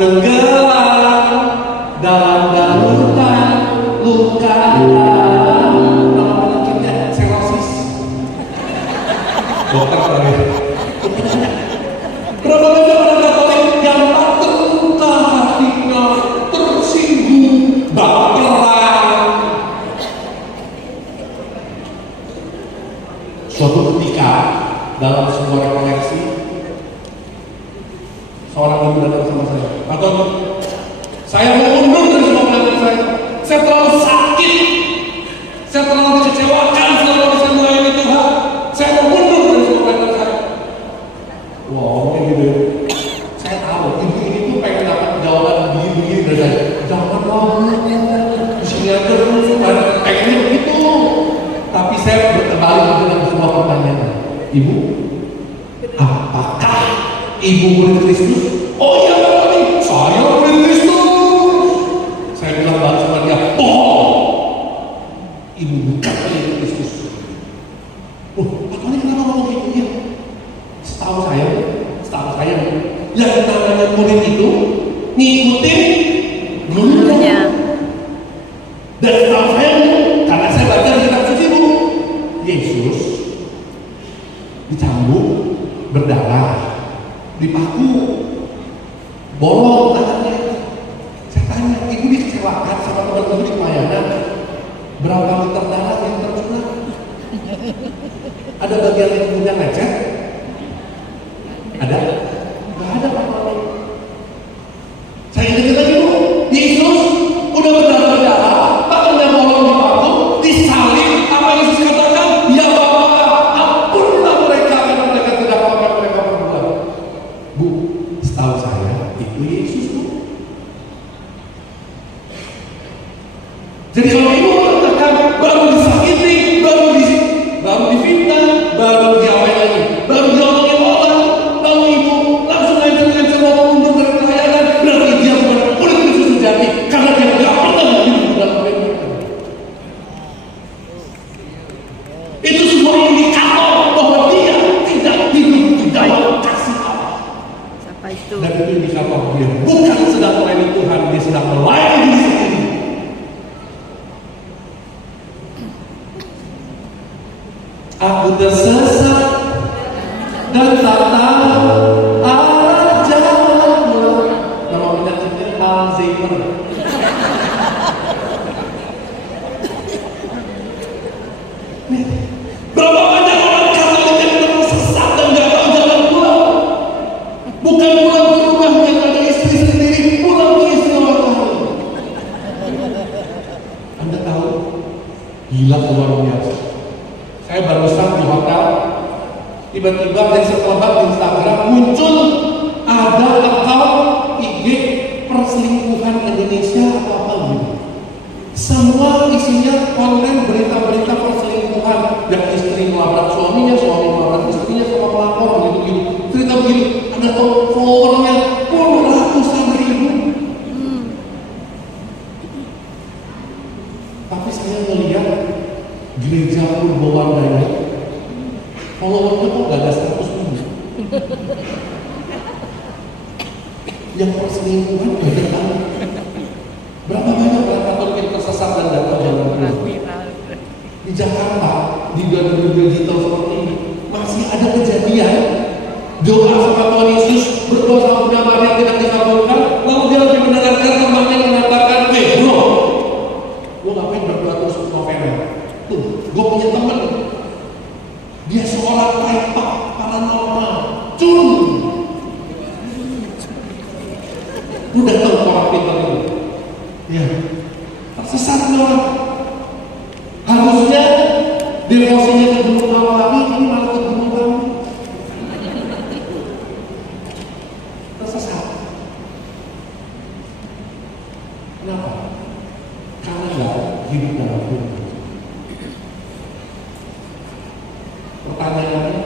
tenggelam dalam darutan luka dalam. Nama penyakitnya serosis. Dokter tadi. Berapa banyak orang Katolik yang tak terluka hatinya, tersinggung, baperan. Suatu ketika dalam sebuah refleksi, seorang ibu datang sama saya, Pak Tony, saya mau mundur dari semua pelayanan saya. Saya terlalu sakit, saya terlalu dikecewakan selama saya melayani Tuhan. Saya mau mundur dari semua pelayanan saya. Wow, kayak gitu. Saya tahu ibu ini tuh pengen dapat jawaban begini-begini dari saya. Jangan mau, di sini aja dulu, pengennya begitu. Tapi saya berbalik dengan sebuah pertanyaan. Ibu, apakah ibu murid Kristus? Oh iya Pak Tony, saya murid Kristus. Saya bilang balik sama dia, bohong. Ibu bukan murid Kristus. Pak Tony kenapa ngomong gitu ya? Setahu saya, yang namanya murid itu ngikutin gurunya. Dan setahu saya, karena saya baca di kitab suci Bu, Yesus dicambuk, berdarah, dipaku, bolong tangannya. Saya tanya, ibu dikecewakan sama teman-teman di pelayanan, berapa liter darah yang tercurah? Ada bagian yang kemudian lecet? Ada? Nggak ada Pak Tony. Saya ingat lagi Bu, Yesus udah berdarah-darah, tangannya bolong dipaku, disalib. Apa Yesus katakan? Ya Bapa, ampunlah mereka karena mereka tidak tahu apa yang mereka perbuat. Bu, setahu saya itu Yesus Bu. Jadi kalau ibu mengatakan baru disakiti, baru difitnah, baru diapain lagi, baru diomongin orang, lalu ibu langsung aja dengan semua mundur dari pelayanan, berarti dia bukan murid Kristus sejati karena dia tidak pernah hidup dalam pelayanan. Itu semua indikator bahwa dia tidak hidup di dalam kasih Allah. Siapa itu? Dan itu indikator dia bukan sedang melayani Tuhan, dia sedang melayani diri sendiri. Aku tersesat dan tak tahu arah jalan pulang. Nama penyakitnya Alzheimer. Berapa banyak orang Katolik yang tersesat dan gak tahu jalan pulang? Bukan pulang ke rumah yang ada istri sendiri, pulang ke istri orang lain. Anda tahu? Gila luar biasa. Saya barusan di hotel, tiba-tiba dari setelah di Instagram muncul ada account IG perselingkuhan Indonesia atau apa gitu. Semua isinya konten berita-berita perselingkuhan, yang istri melabrak suaminya, suami melabrak istrinya, sama pelakor begitu-gitu. Cerita begitu, ada followernya pun ratusan ribu. Tapi saya melihat gereja Purbowardaya, followernya kok gak ada 100 ribu. Yang perselingkuhan gak ada tahu. Berapa banyak orang Katolik yang tersesat dan datang jalan Tuhan? Di Jakarta, di dunia digital seperti ini, masih ada kejadian doa sama Tuhan Yesus, berdoa sama Bunda Maria tidak dikabulkan, lalu dia lagi mendengarkan temannya mengatakan, bro, gue ngapain berdoa terus November? Tuh, gue punya temen, dia seorang typer paranormal, cun. Lu datang ke orang pintar itu, ya, tersesat orang. Harusnya devosinya ke gunung Awali, ini malah ke gunung Kamu. Tersesat. Kenapa? Karena nggak hidup dalam Tuhan. Pertanyaannya,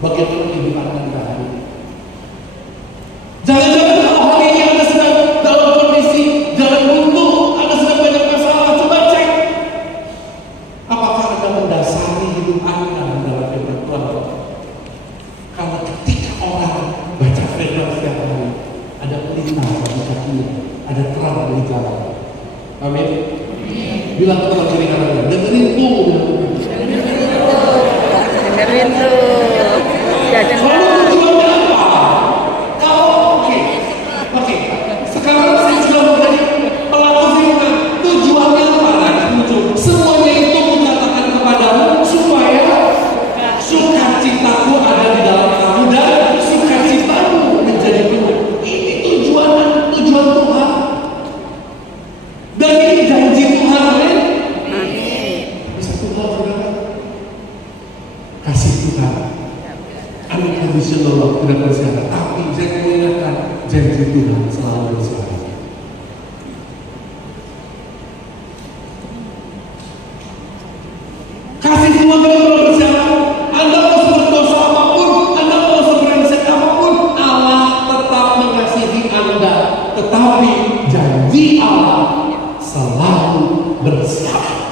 bagaimana kehidupan Anda hari ini? Jangan-jangan kalau hari ini Anda sedang dalam kondisi jalan buntu, Anda sedang banyak masalah, coba cek. Apakah Anda mendasari hidup Anda Amin. Bilang ke teman kiri kanannya, dengerin tuh. Dengerin tuh. Ya Kamu tujuannya apa? Oke. Sekarang saya sudah menjadi pelaku firman. Tujuannya apa? Nah, muncul. Semuanya itu menyatakan kepadamu supaya sukacitaku ada di dalam kamu dan sukacitamu menjadi penuh. Ini tujuan Tuhan. Dan ini janji Tuhan, amin. Bisa Tuhan, saudara. Kasih Tuhan. Unconditional tidak bersyarat, tapi saya mengingatkan janji Tuhan selalu bersyarat. Kasih Tuhan tidak pernah bersyarat. Anda mau seberdosa apapun, Anda mau seberengsek apapun, Allah tetap mengasihi Anda. Tetapi janji Allah selalu bersyarat.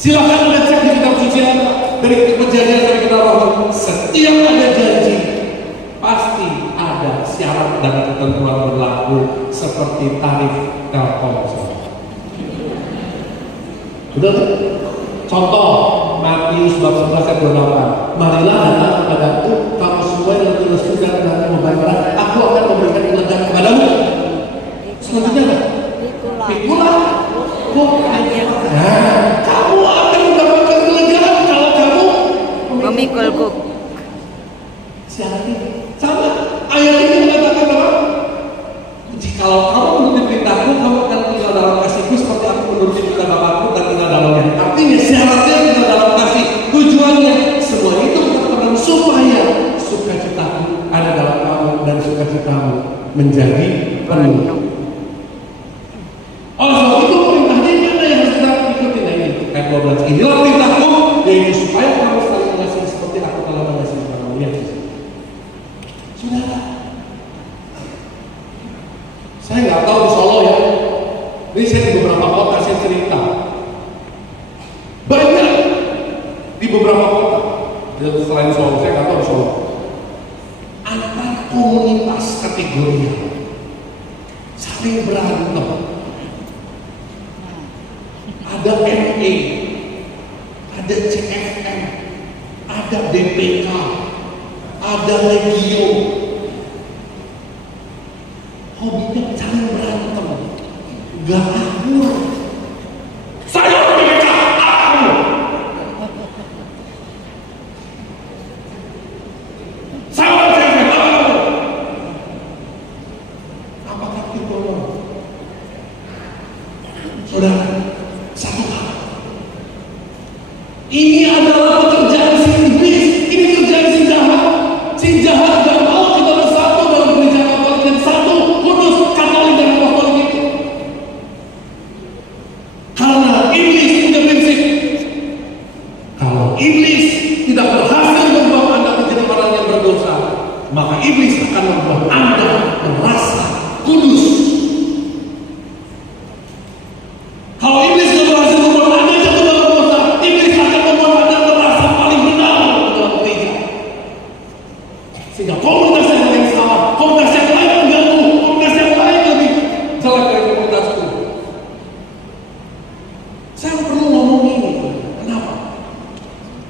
Silakan Anda cek di kitab suci Anda. Dari Kejadian sampai kita bahwa setiap ada janji pasti ada syarat dan ketentuan berlaku seperti tarif Telkomsel. Betul? Contoh Matius bab 11 ayat 28. Marilah datang kepadaku kamu semua yang terus sudah dan membayar, aku akan memberikan kelegaan kepadamu. Selanjutnya apa? Pikulah. Kamu akan mendapatkan kelegaan kalau kamu memikul kuk. Syarat ini sama. Ayat ini mengatakan apa? Jikalau kamu menuruti perintahku, kamu akan tinggal dalam kasihku seperti aku menuruti perintah Bapakku dan tinggal dalamnya. Artinya syaratnya tinggal dalam kasih. Tujuannya semua itu terpenuhi supaya sukacitaku ada dalam kamu dan sukacitamu menjadi penuh. Oleh sebab itu perintahnya mana yang harus kita ikuti? Ini ayat 12. Inilah perintahku, yaitu supaya kamu saling mengasihi seperti aku telah mengasihi kamu. Yesus. Saudara, saya nggak tahu di Solo ya. Ini saya di beberapa kota saya cerita. Banyak di beberapa kota. Selain Solo, saya nggak tahu di Solo. Antar komunitas kategori saling berantem. Ada ME, ada CFM, ada BPK, ada Legio. Hobinya saling berantem, gak akur. Saya BPK, kamu. Saya CFM, kamu. Apakah itu? Saudara, satu hal. Ini adalah pekerjaan si iblis. Ini kerjaan si jahat. Si jahat gak mau kita bersatu dalam gereja Katolik dan satu kudus Katolik dan Apostolik itu. Karena iblis punya prinsip. Kalau iblis tidak berhasil membawa Anda menjadi orang yang berdosa, maka iblis akan membuat Anda merasa kudus. Kalau iblis tidak berhasil membuat Anda jatuh dalam dosa, iblis akan membuat Anda merasa paling benar dalam gereja. Sehingga komunitas yang lain salah, komunitas yang lain mengganggu, komunitas yang lain lebih jelek dari komunitas itu. Saya perlu ngomong ini. Kenapa?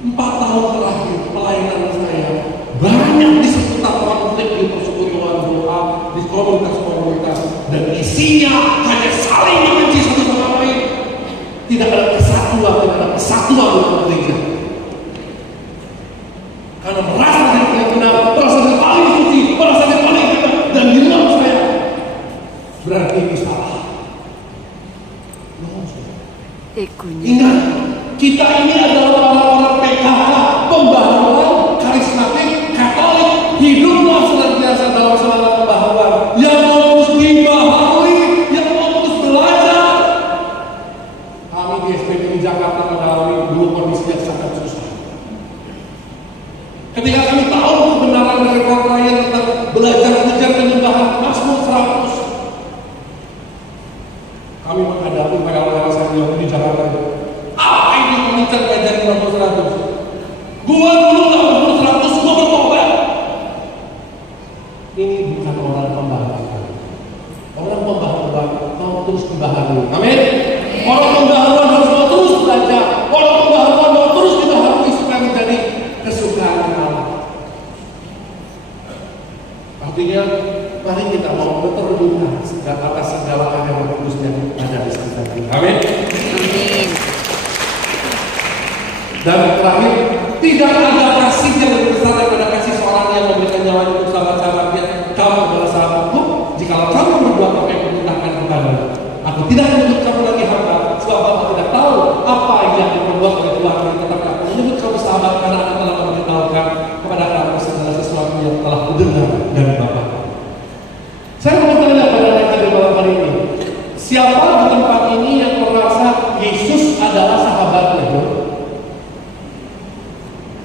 4 tahun terakhir pelayanan saya banyak di seputar konflik di persekutuan doa, di komunitas-komunitas, dan isinya hanya saling membenci satu sama lain. Tidak ada kesatuan, tidak ada kesatuan dalam gereja. Karena merasa diri paling benar, merasa diri paling suci, merasa diri paling benar, dan di dalam saya berarti itu salah. Ingat, kita ini adalah orang-orang PKK, pembaharuan, karismatik, Katolik, hiduplah senantiasa dalam semangat pembaharuan, yang mau terus dibaharui, yang mau terus belajar. Kami di SPBI Jakarta mengalami dulu kondisinya sangat susah. Ketika kami tahu kebenaran dari orang lain tentang belajar mengejar penyembahan Mazmur 100, kami menghadapi PLL saya di Jakarta. Apa ini mengejar belajar Mazmur 100? Gua dulu nggak Mazmur 100, gua bertobat. Ini bukan orang pembaharuan. Orang pembaharuan mau terus dibahas Dan terakhir, tidak ada kasih yang lebih besar daripada kasih seorang yang memberikan nyawa untuk sahabat-sahabatnya. Kamu adalah sahabatku jikalau kamu berbuat apa yang kuperintahkan kepadamu. Aku tidak menyebut kamu lagi hamba, sebab aku tidak tahu apa yang diperbuat oleh Tuhan, tetapi aku menyebut kamu sahabat karena aku telah memberitahukan kepada kamu segala sesuatu yang telah kudengar dari Bapa. Saya mau bertanya pada mereka di malam hari ini, siapa di tempat ini yang merasa Yesus adalah sahabatnya?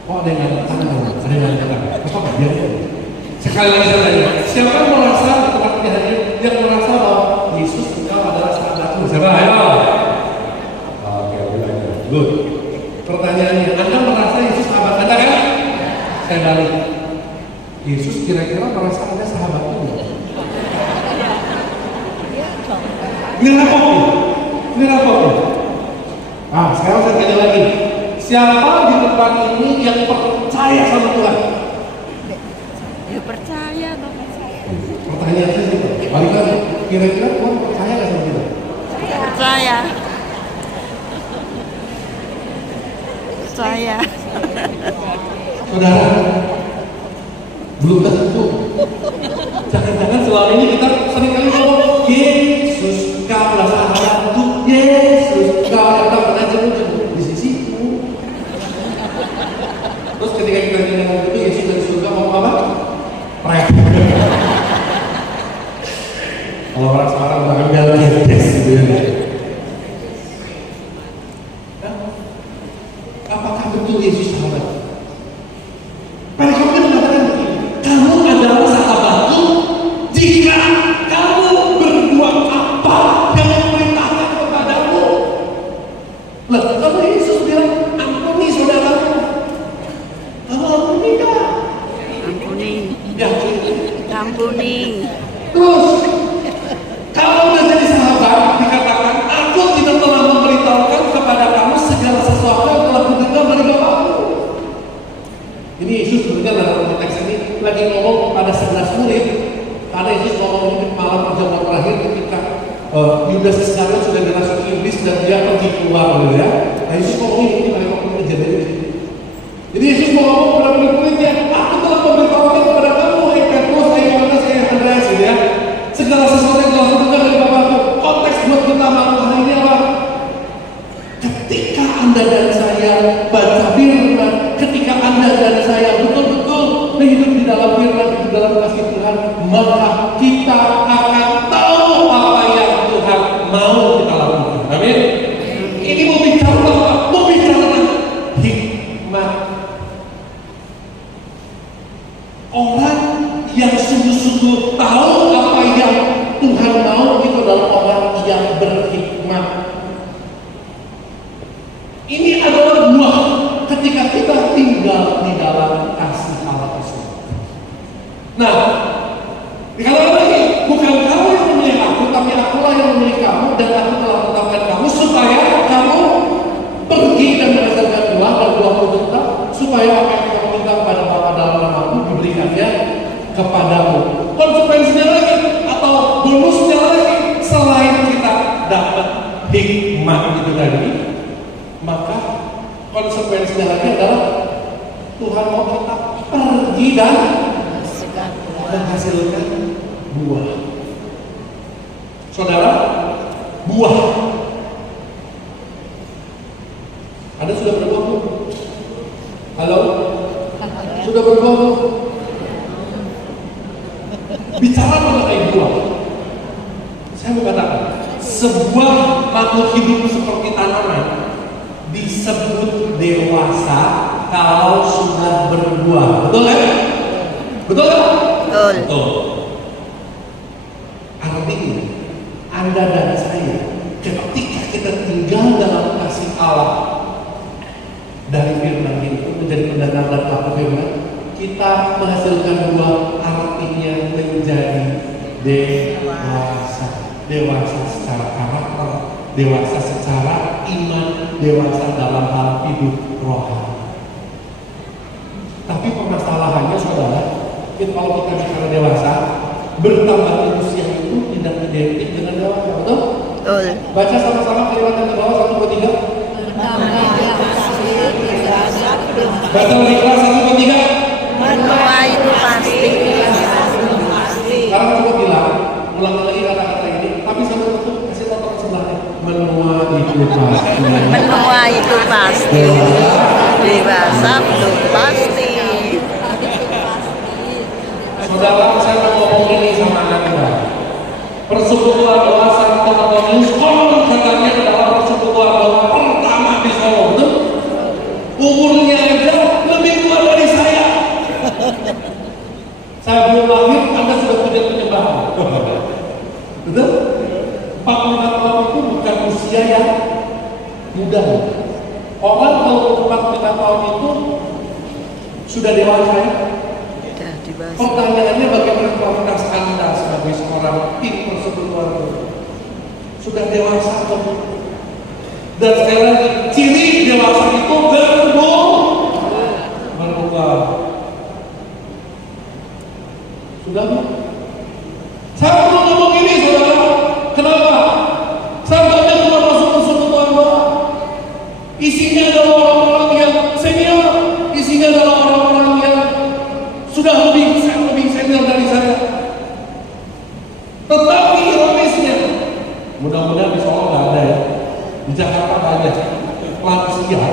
Oh, ada yang ngangkat, ada yang ngangkat. Apa dia? Sekali lagi saya tanya, siapa yang merasa di tempat ini hari ini yang merasa bahwa Yesus engkau adalah sahabatmu? Siapa? Ayo. Oke, good. Pertanyaannya, Anda merasa Yesus sahabat Anda kan? Saya balik. Yesus kira-kira merasa Anda sahabatnya? Ini rapor. Sekarang saya tanya lagi. Siapa di tempat ini yang percaya sama Tuhan? Ya percaya dong. Pertanyaan saya gitu. Balik lagi. Kira-kira Tuhan percaya nggak sama kita? Percaya. Saudara, belum tentu. Jangan-jangan selama ini kita seringkali ngomong, Yesus, kau adalah sahabatku. Yesus, kau datang pernah jemput di sisiku. Terus ketika kita ngomong itu, Yesus dari surga ngomong apa? Prek. Kalau orang sekarang mengambil getes gitu ya. Apakah betul Yesus sahabat? Mereka mengatakan begini, kamu adalah sahabatku jika kamu berbuat apa yang memerintahkan kepadamu. Lah, kalau Yesus bilang ampuni saudaramu, kamu ampuni kan? Ampuni. Terus, kalau udah jadi sahabat, dikatakan aku tidak telah memberitahukan kepada kamu segala sesuatu yang telah kudengar dari Bapakku. Ini Yesus sebenarnya dalam konteks ini lagi ngomong kepada 11 murid. Karena Yesus ngomong ini malam perjamuan terakhir ketika Yudas Iskariot sudah dirasuki iblis dan dia pergi keluar, gitu ya. Nah, Yesus ngomong ini pada waktu kejadian ini. Jadi Yesus mau ngomong kepada murid-muridnya, aku telah memberitahukan kepada kamu, hai Petrus, hai Yohanes, hai Andreas, gitu ya. Segala sesuatu yang telah kudengar dari Bapakku. Konteks buat kita malam hari ini apa? Ketika Anda dan saya baca firman, ketika Anda dan saya betul-betul hidup di dalam firman, di dalam kasih Tuhan, maka kita akan tahu apa yang Tuhan mau kita lakukan. Amin. Ini mau bicara apa? Mau bicara tentang hikmat. Orang yang sungguh-sungguh tahu apa yang Tuhan mau itu adalah orang yang berhikmat. Ini adalah buah ketika kita tinggal di dalam kasih Allah tersebut. Nah, dikatakan lagi, bukan kamu yang memilih aku, tapi akulah yang memilih kamu, dan aku telah menetapkan kamu supaya kamu pergi dan menghasilkan buah dan buahmu tetap, supaya apa yang kamu minta kepada Bapa dalam namaku diberikannya kepadamu. Konsekuensinya lagi atau bonusnya lagi, selain kita dapat hikmat itu tadi, maka konsekuensinya lagi adalah Tuhan mau kita pergi dan menghasilkan buah. Saudara, buah. Anda sudah berbuah belum? Halo? Sudah berbuah belum? Bicara mengenai buah, saya mau katakan, sebuah makhluk hidup seperti tanaman disebut dewasa kalau sudah berbuah. Betul kan? Betul kan? Betul. Artinya, Anda dan saya, ketika kita tinggal dalam kasih Allah dari firman itu menjadi pendengar dan pelaku firman, kita menghasilkan buah, artinya menjadi dewasa. Dewasa secara karakter, dewasa secara iman, dewasa dalam hal hidup rohani. Tapi permasalahannya saudara, kalau kita bicara dewasa, bertambah usia itu tidak identik dengan dewasa, betul? Betul. Baca sama-sama kalimat yang ke bawah 1, 2, 3. Baca lagi kelas 1, 2, 3. Menua itu pasti. Sekarang coba bilang, ulangi lagi kata-kata ini, tapi sambil itu kasih tahu teman sebelahnya. Menua itu pasti. Menua itu pasti. Dewasa belum pasti. Saudara, saya mau ngomong ini sama Anda. Persekutuan doa Santo Antonius konon katanya adalah persekutuan doa pertama di Solo. Betul? Umurnya aja lebih tua dari saya. Saya belum lahir, Anda sudah punya penyembahan. Betul? 45 tahun itu bukan usia yang muda. Orang kalau 45 tahun itu sudah dewasa ya? Sudah dewasa. Pertanyaannya bagaimana kualitas Anda sebagai seorang tim persekutuan doa? Sudah dewasa atau belum? Dan sekali lagi, ciri dewasa itu berubah. Sudah belum? Saya perlu ngomong ini, saudara. Kenapa? Saya banyak pernah masuk persekutuan doa. Isinya adalah orang-orang yang senior, isinya adalah orang-orang yang sudah lebih senior dari saya. Tetapi ironisnya, mudah-mudahan di Solo nggak ada ya. Di Jakarta banyak lansia,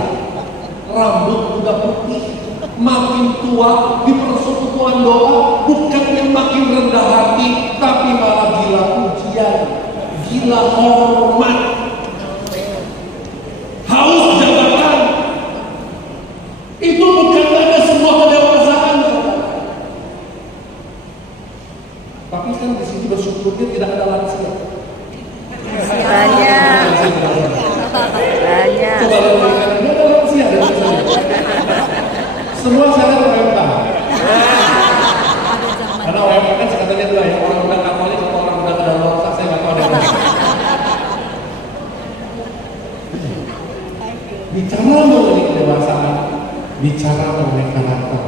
rambut udah putih, makin tua di persekutuan doa bukan yang makin rendah hati, tapi malah gila pujian, gila hormat, haus jabatan. Itu bukan ada sebuah kedewasaan. Tapi kan di sini bersyukurnya tidak ada lansia. Banyak. Banyak. Coba lihat mereka, dia ada lansia dari sana. Semua saya OMK. Karena OMK kan sekatanya dua ya, orang muda Katolik atau orang muda kedaluarsa, saya nggak tahu ada yang lain. Bicara mengenai kedewasaan, bicara mengenai karakter,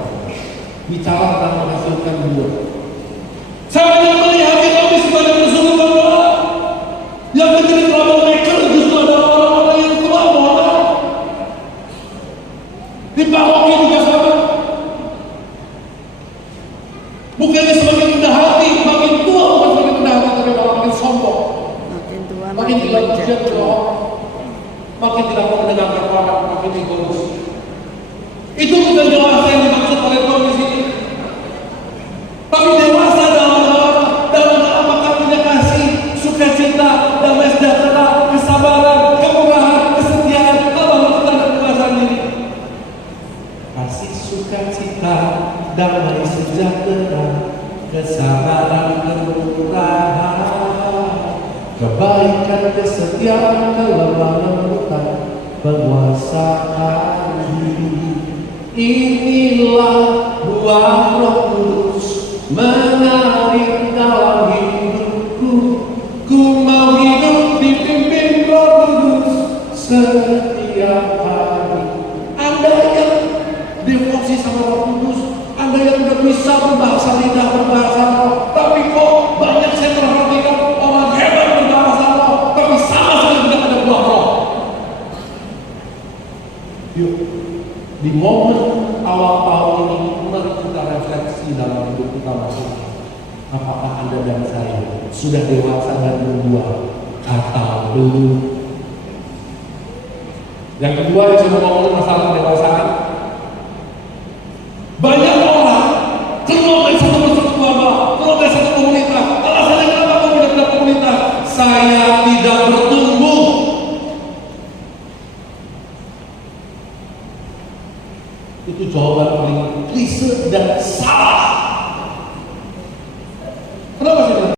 bicara tentang menghasilkan buah. Saya banyak melihat kami sebagai persekutuan doa yang menjadi troublemaker justru adalah orang-orang yang tua, mohon. Di Paroki juga sama. Bukannya semakin rendah hati, makin tua bukan semakin rendah hati, tapi malah makin sombong. Makin tua Makin makin tidak pujian menjatuh. berdoa, makin tidak mau mendengarkan orang, makin egois. Itu bukan dewasa yang dimaksud oleh Tuhan di sini. Tapi dewasa dalam apakah punya kasih, sukacita, damai sejahtera, kesabaran, kemurahan, kesetiaan, kelembutan dan kekuasaan diri. Kasih, sukacita, damai sejahtera, kesabaran, kemurahan, kebaikan, kesetiaan, kelemah lembutan, penguasaan diri. Inilah buah Roh Kudus mengalir dalam hidupku. Ku mau hidup dipimpin Roh Kudus setiap hari. Anda yang devosi sama Roh Kudus, Anda yang udah bisa berbahasa lidah, berbahasa roh, tapi kok banyak saya perhatikan orang hebat berbahasa roh, tapi sama sekali tidak ada buah roh. Yuk, di momen awal tahun ini, mari kita refleksi dalam hidup kita masing-masing. Apakah Anda dan saya sudah dewasa dan berbuah atau belum? Yang kedua yang saya mau ngomongin masalah kedewasaan. Banyak orang keluar dari satu persekutuan doa, keluar dari satu komunitas. Alasannya kenapa kamu tidak ada komunitas? Saya tidak bertumbuh. Itu jawaban paling klise dan salah.